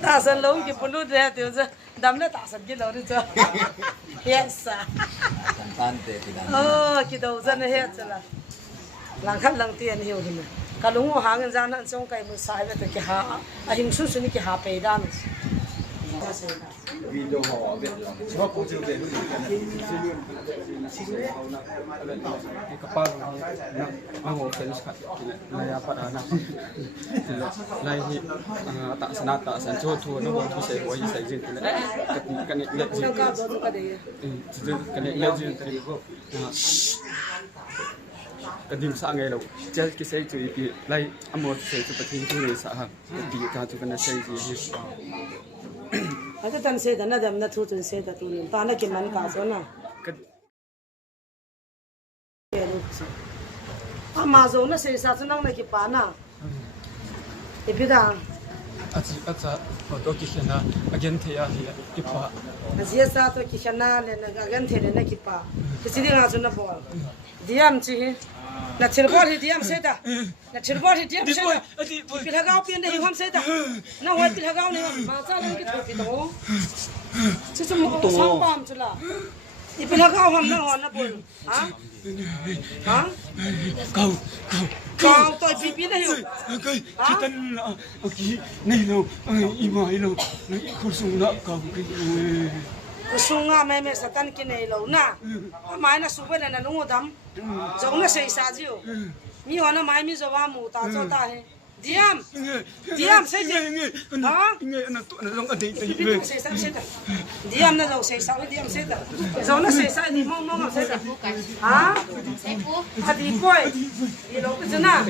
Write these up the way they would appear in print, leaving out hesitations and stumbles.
大神龙给不录的，就是咱们大神给录的这，也是啊。哦，给都真的也是了，人看人点有的呢。kalau ngô hàng người ra nãy trong cái một sai về cái hà, hình xuất xuất cái hà bể đan. Video họ Việt Nam, có chịu về cái kapal ang offense ka naya pa na lai hi ta sana ta san cho thu no bon thu se ho hi sai jin kan le jin kan le jin tri ko kan dim sa ngai lo che ki sai chu ki lai amo se chu pathin thu nei sa ha bi ka chu kan sai ji hi Aku tan saya dah nak dah tu tu saya dah tu ni. Tanah ke mana kau na? Amazon na saya satu nang nak kipan na. Ibu dah. acha photo ki khena again the ya hi kipa Asia satu kisana le na agan the le na kipa. Kisi dia ngasun na bol. Diam sih. Na cirbol hi diam saya dah. Na cirbol hi diam saya dah. Pilih kau pian deh hingam saya dah. Na wai pilih kau ni macam lagi kita pido. Cuma sampam cula. Ipilih kau ham na ham na bol. Ha? Ha? Kau tu pipi dah hiu. kita aki nei lo imai lo nei khusung na kau ki Sunga me satan kini lo na. Mai na suwe na nungu dam. Jong na sei sa jiu. Mi wana mai mi jawa mu ta cho ta he. Diam. Diam sei je. Ha? nge na tu na long adi tai Pipi sei sa sei ta. Diam na lo sei sa diam sei ta. Jong na sei sa ni mong mong sei ta. Ha? Adi koi. Di lo ke jana.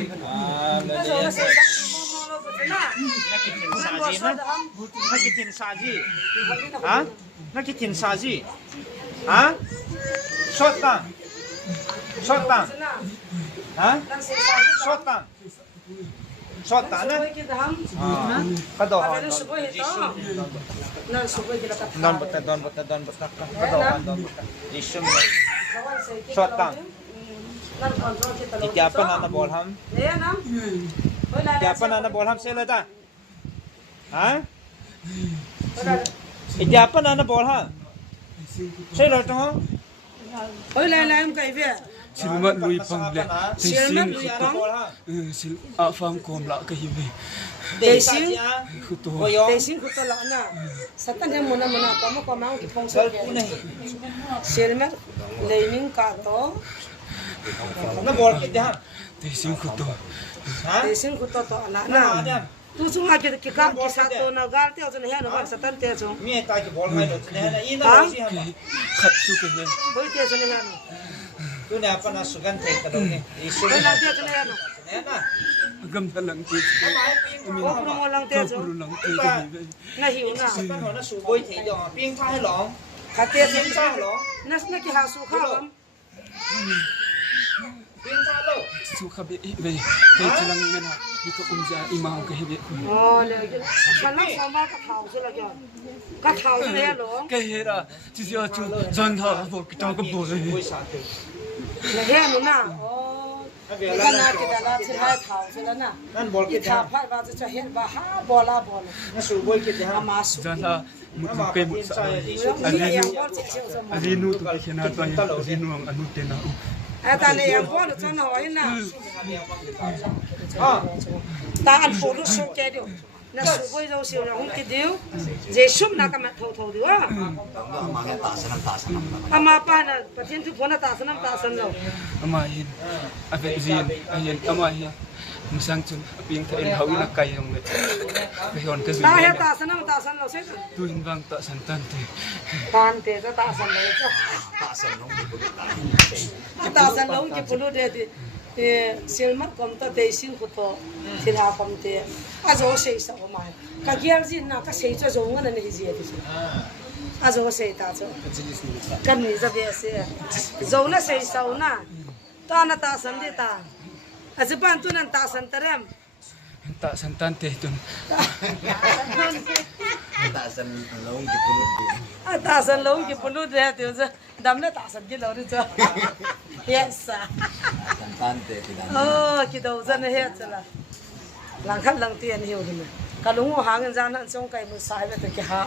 Jong na sei sa mong mong lo ke jana. Nakitin saji, ha? Nakitin saji, ha? Shotang, ha? Shotang na? Kado han don bata kado jisum shotang. Itiapa na bol ham, itiapa na bol ham sila ta, ha? Itiapa na bol ham, sila to ha? Oi lai lai kai ve. silmat lui pang le Silmat lui pang. sil a fam kom la ka hi ve Desing. khuto Desing ko tala na. Satan he muna pa mo mang ki pong sa. Silmat leiming ka to. Na bol kit ha? desing khuto Ha? Desing ko to ana na. Tu chung ha ki ka ki sa to na gal te jon he no ba satan te jon. Mi ta ki bol mai lo ne na ina lo si ha. khat su ke he Hoi te jon he no. Tu ne apa na sugan te ka do ne. Jisum Hoi la te jon he no. ne na. agam talang ti Ko pro mo lang te jon. lang ti ka hi ve Na hiu na. Kan ho na su boi thei do ping tha hai long. Ka te jon Ping tha long. na ki ha su kha bam. Ping tha lo. su kha be ve ke chilang ngena hi ko umja imam ka hi ve Oh le. Kan lang sa ma ka thau su la kya. Ka thau su le lo. ke hera chi sia chu jan tha bo ki ta ko bo Boi sa te. Le he no na. Oh. Ka na ki da la chi hai thau su la na. Nan bol Ki kit tha ha. phai ba cha he ba ha bola. Na su boi kit ha. Ama su. jan tha mu pe mu sa ali nu tu ke na ta ali nu ang anu te na Ata ne yang bo cho na hoi na. Ha. Ta an po lu su ke dio. Na su boi do siu na hong ki dio. Je sum na ka ma thau dio a. Ama pa na patien tu phona ta sanam ta san lo. ama hin ave zin ayen ama hin musang chun aping tha in hau na kai hong le ke hon ka Ta he zin ta san lo se. tu hin wang ta san tan te Tan te ta san lo cha. Ta san lo ki pulu de de. Silmat kom ta de sin ko to. Sila kom te. A zo se sa ko mai. Ka gial jin na ka se cho zo ngana ni ji de. A zo se ta cho. Kan ni za be se. Zo na se sa na. Ta na ta san de ta. A ji ban tu nan ta san tarem. ta san tan te tun Ta san lo ki pulu de de za. Dam na ta san ki lo ri cho. Yes. Oh, ki do za na he chala. Lang khat lang ti an hiu ni. kalung o hangin zana chong kai mu sai ve ke ha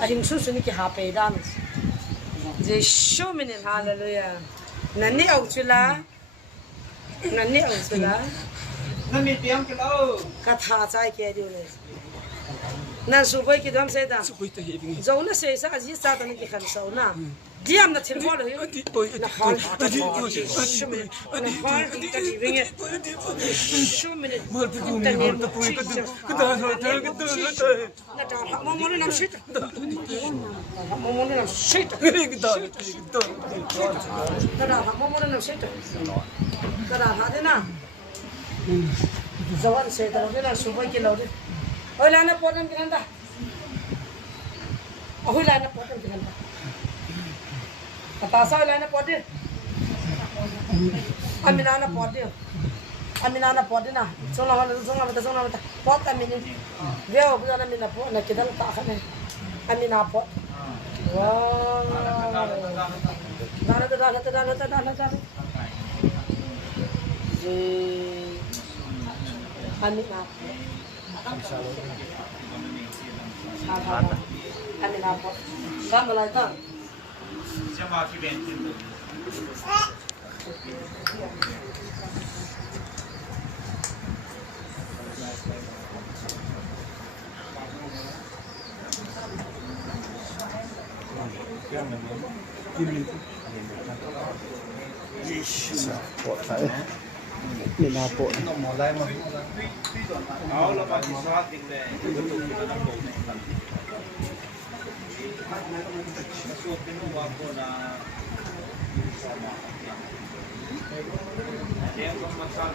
a hing su su ni ke ha pe dan je show minin hallelujah nani au chula nani au chula nó mi tiếng cái đâu ka tha chai ke diu le nan su boi ki dam se da Ui ta hi vingi. zo na se sa ji sa tan ki khan so na diam na thil bol hi na hal ta di show minin na hal ta di vinge show minin Mal tu ju mal ta pui ka da ta na ta mo mo nam shit mo mo nam shit kada ha mo mo nam shit kada ha de na zawan se da de na subai ki lo de oi la na podam kinan da oi la na podam kinan da kata sa la na podde amina na podde amina na podde na songa mata pot amini veo bana mina po na kidan ta khane amina pot wow dana amina amina pot kam lai ta chama ki ben Ni na po. áo là bạn sao tình lệ suốt cái nó vào của là em có mặt sao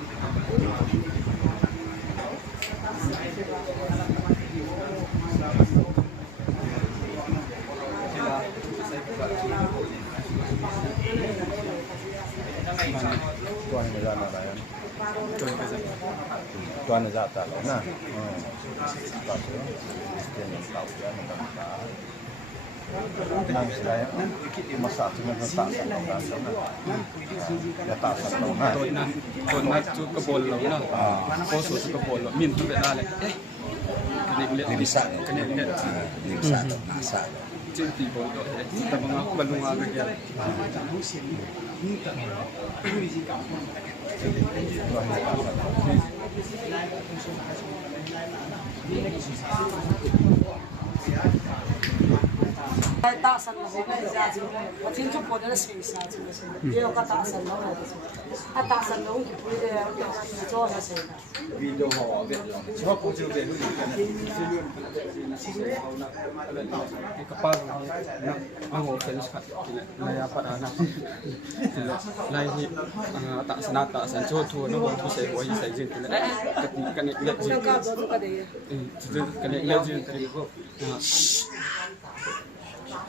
tuan negara lah kan tuan negara tak lah nah tak tu dia tahu dia nak nang saya masa tu nak tak dia tak tahu nah Tôi nói chú cái bồn lẩu nào, có số cái bồn lẩu miền Trung Việt Nam này, cái này dia bisa cái này dia bisa trên tỷ bồn đội đấy, tầm ngọc bần hoa cái kia. ta san lo ho kai ja ji wa thin chu po de se sa chu se ye ka ta san lo a ta san lo ki pui de cho ha se da Video họ Việt, cho cô chưa về lúc này cái kapal na ang offense kat na apa na lai hi ta sanata san cho thu no thu se ho yi sai jin kan ni le na ka zo ka de kan ni le jin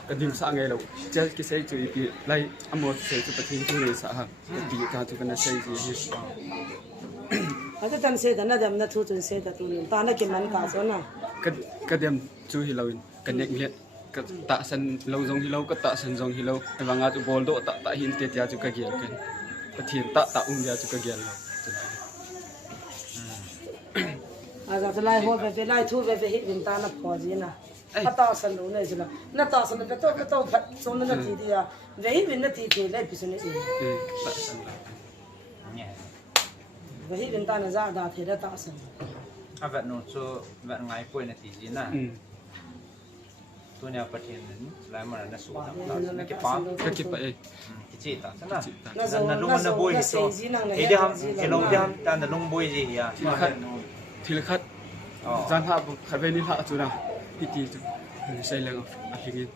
cái điểm sáng ngày lâu, chơi cái xây chữ bị lại amor xây chữ bát thiên chữ này sao ha, bị cả chữ cái này xây gì a ta tan se da na dam na thu chun se da tu ta na ki man ka so na cái điểm chữ hi lâu cái nhện liệt cái tạ sân lâu giống hi lâu cái tạ sân giống hi lâu cái vàng chữ bol độ tạ tạ hin tiệt chữ cái kia cái bát thiên tạ tạ dia chữ cái kia lâu a za lai ho ve lai thu ve hi din ta na pho ji na a ta san lo ne ji la na ta san ve to phat so na ti dia ve hi bin na ti the lai pi so ne tạ sân ve hi bin ta na za da the da ta san à vậy nó cho vậy ngày cuối này thì gì nè tôi nhà phát hiện lại mà nó xuống nó cái phá cái kia vậy cái chị ta thế nào nó lung nó bôi thì thì đi ham cái lông đi ham ta nó lung bôi gì à thì là khách gian hạ khách về nín hạ chỗ nào thì chú xây lên ở phía bên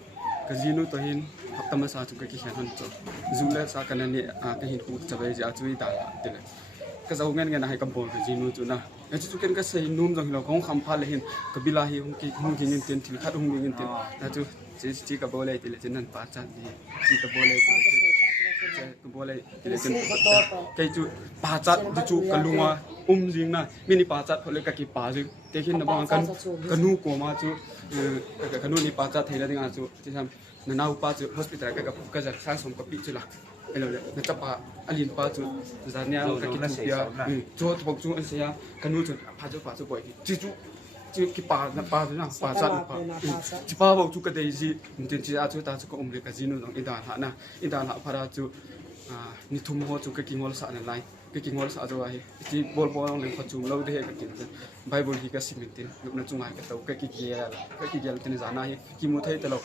cái gì nữa tôi hin học tâm sao chú cái kia hơn chỗ dù là sao cái này cái hin cũng trở về giờ chú ý ta thế này cái dấu ngân này hay cầm bồn cái gì nữa chỗ nào cái chú cái xây núm rồi là không khám phá lại hin cái bila hi không cái nhân tiền thì khách không nhân tiền là chú chỉ cái bồn này thì là chỉ nên phát triển chỉ cái bồn này cái bồn này thì là chỉ cái chú phát triển chú cái lúa riêng na mini phát triển phải cái phát triển thế khi nó bằng cái nu của mà chú cái nu ni phát triển thì là tiếng Anh chú chỉ làm nào phát triển hospital cái giặc sang sống cái bị chú là cái là nó chấp à anh phát triển giờ này cái kia chú cho bọc chú anh sẽ cái nu chú phát triển bội chỉ chỉ cái pa na pa na pa chat na pa chỉ pa bao chú cái đấy gì mình chỉ à chú ta chú có umre cái gì nữa idan hạ para chú ni thum ho chú cái kinh ngol sa này cái kinh ngol sa rồi chỉ bol bol lên phát chú lâu đấy cái kinh Bible hi cái simentin lúc nào chung ai cái tàu cái kia tên giả này cái mua thấy tao lâu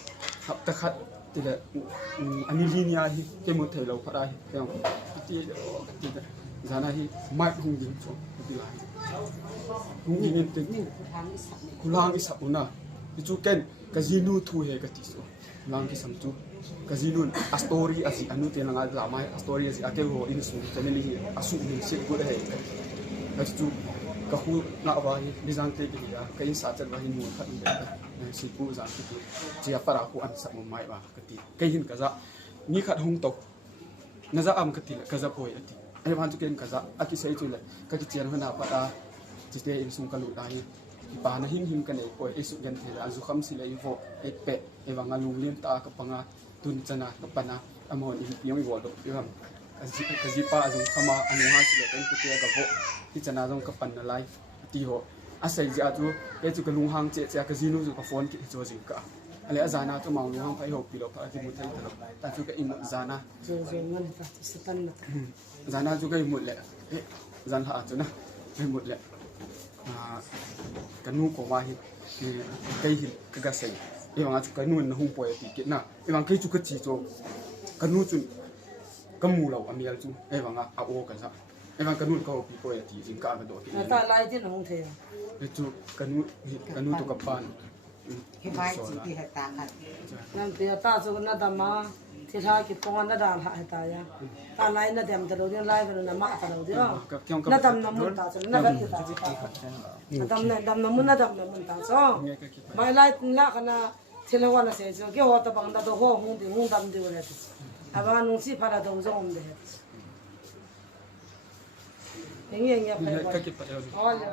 học tất cả thì là anh linia hi cái mua thấy lâu phát ai thấy không thì giả này mai không dính xuống cái là không dính tiền kulang isa una itu kan casino thu he katiso lang ki samtu casino story asi anu te lang ala mai story asi ake ho in su family hi asu ni se ko he katitu ka hu na wa hi bizang te ki ya ka in sa chat wa hi mu khat ni si pu za ki ti para ku an sa mo mai ba kati kai hin ka za ni khat hung tok na za am kati ka za poi ati ai ban tu ken ka za aki sei tu le ka ki chian hana pa ta chỉ để in sung kalu dai pa na him kan ei poi isu gan thela azu kham sila i vo ek pe ewanga lunglim ta ka panga tun chana ka pana amon i yong i wo do yam kazi pa azu khama anu ha sila kan ku te ka vo ti chana jong ka pan na lai ti ho asai ja tu e chu ka lung hang che ka zinu zu ka phone ki cho jing ka ale azana tu mang lung hang phai ho pilo pa ti mu thai ta chu ka in zana ngan ta sitan na zana chu ka i mut le zan ha chu na i mut le kanu ko wa hi kai hi ka ga sai e wanga chu kanu na hung poi ti ke na e wang kai chu ka chi cho kanu chu kamu lo amial chu e wanga a o ka sa e wang kanu ka pi poi ti jing ka ga do ti ta lai tin hong the e chu kanu to ka pan hi bai chi ti ha ta na nam te ta chu na da ma thi tha ki pon na da ha ta ya ta lai na dem ta lo ni lai ga na ma ta lo di na dam na mun ta chu na ga ti ta dam na mun ta so mai lai la kana thila wa na se chu ke ho ta bang da do ho hung dam di wa le aba nung si para do zo om de he ngi ngi pa ka ki pa ole